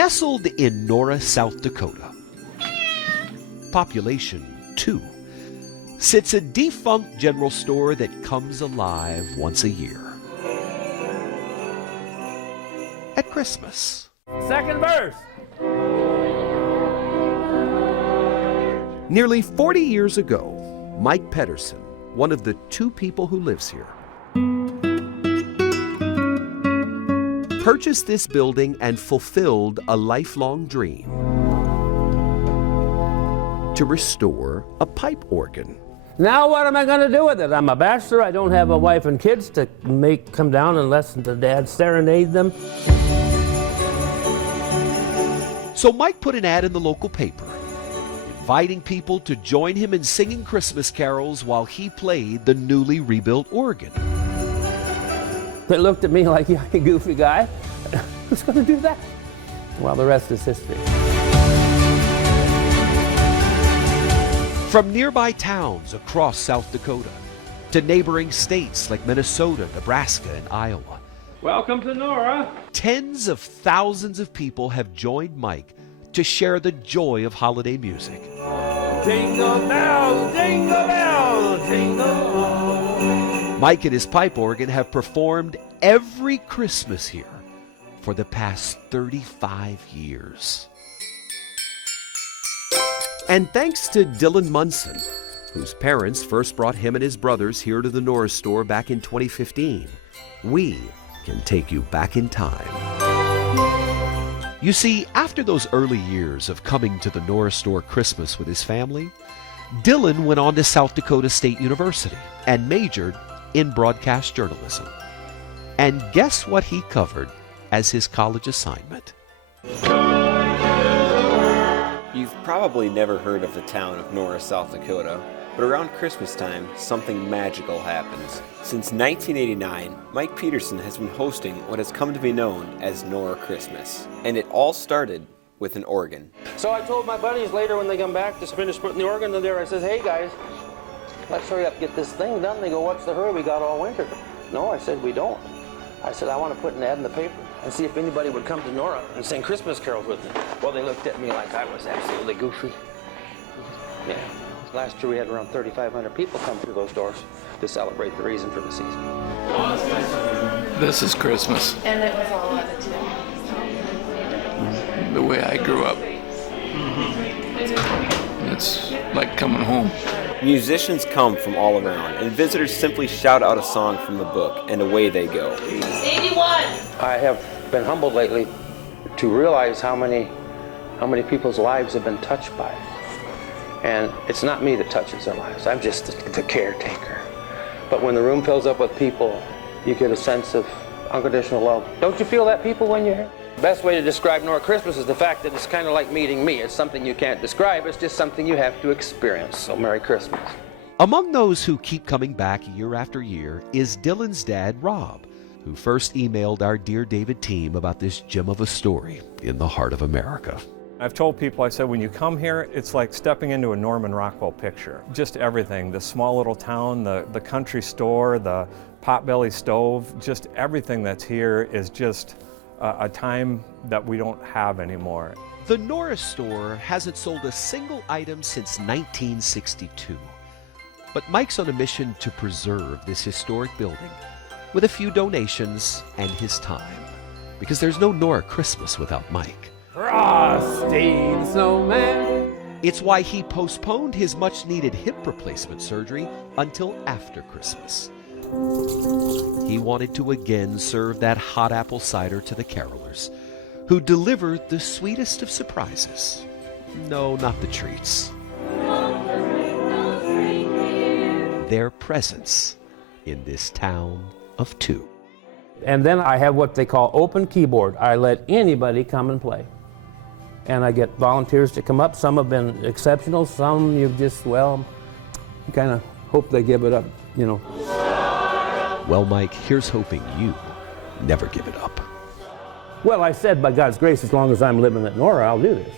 Nestled in Nora, South Dakota, population 2, sits a defunct general store that comes alive once a year. At Christmas. Second verse. Nearly 40 years ago, Mike Pedersen, one of the 2 people who lives here, purchased this building and fulfilled a lifelong dream to restore a pipe organ. Now what am I going to do with it? I'm a bachelor. I don't have a wife and kids to come down and listen to Dad serenade them. So Mike put an ad in the local paper, inviting people to join him in singing Christmas carols while he played the newly rebuilt organ. They looked at me like, "Yeah, you goofy guy. Who's going to do that?" Well, the rest is history. From nearby towns across South Dakota to neighboring states like Minnesota, Nebraska, and Iowa, Welcome to Nora. tens of thousands of people have joined Mike to share the joy of holiday music. Jingle bells, jingle bells, jingle all. Mike and his pipe organ have performed every Christmas here for the past 35 years. And thanks to Dylan Munson, whose parents first brought him and his brothers here to the Nora store back in 2015, we can take you back in time. You see, after those early years of coming to the Nora store Christmas with his family, Dylan went on to South Dakota State University and majored in broadcast journalism. And guess what he covered as his college assignment? You've probably never heard of the town of Nora, South Dakota, but around Christmas time, something magical happens. Since 1989, Mike Pedersen has been hosting what has come to be known as Nora Christmas. And it all started with an organ. So I told my buddies later when they come back to finish putting the organ in there, I says, "Hey guys, let's hurry up, get this thing done." They go, "What's the hurry? We got all winter." No, I said, "We don't." I said, "I want to put an ad in the paper and see if anybody would come to Nora and sing Christmas carols with me." Well, they looked at me like I was absolutely goofy. Yeah. Last year we had around 3,500 people come through those doors to celebrate the reason for the season. This is Christmas, And it was all of it too. the way I grew up. It's like coming home. Musicians come from all around, and visitors simply shout out a song from the book, and away they go. 81! I have been humbled lately to realize how many people's lives have been touched by it. And it's not me that touches their lives. I'm just the caretaker. But when the room fills up with people, you get a sense of unconditional love. Don't you feel that, people, when you're here? The best way to describe Nora Christmas is the fact that it's kind of like meeting me. It's something you can't describe. It's just something you have to experience. So Merry Christmas. Among those who keep coming back year after year is Dylan's dad, Rob, who first emailed our Dear David team about this gem of a story in the heart of America. I've told people, I said, when you come here, it's like stepping into a Norman Rockwell picture. Just everything, the small little town, the country store, the potbelly stove, just everything that's here is just a time that we don't have anymore. The Nora store hasn't sold a single item since 1962. But Mike's on a mission to preserve this historic building with a few donations and his time. Because there's no Nora Christmas without Mike. Frosty the Snowman. It's why he postponed his much-needed hip replacement surgery until after Christmas. He wanted to again serve that hot apple cider to the carolers, who delivered the sweetest of surprises. No, not the treats. Their presence in this town of 2. And then I have what they call open keyboard. I let anybody come and play. And I get volunteers to come up. Some have been exceptional. Some you just, well, you kind of hope they give it up, you know. Well, Mike, here's hoping you never give it up. Well, I said, by God's grace, as long as I'm living at Nora, I'll do this.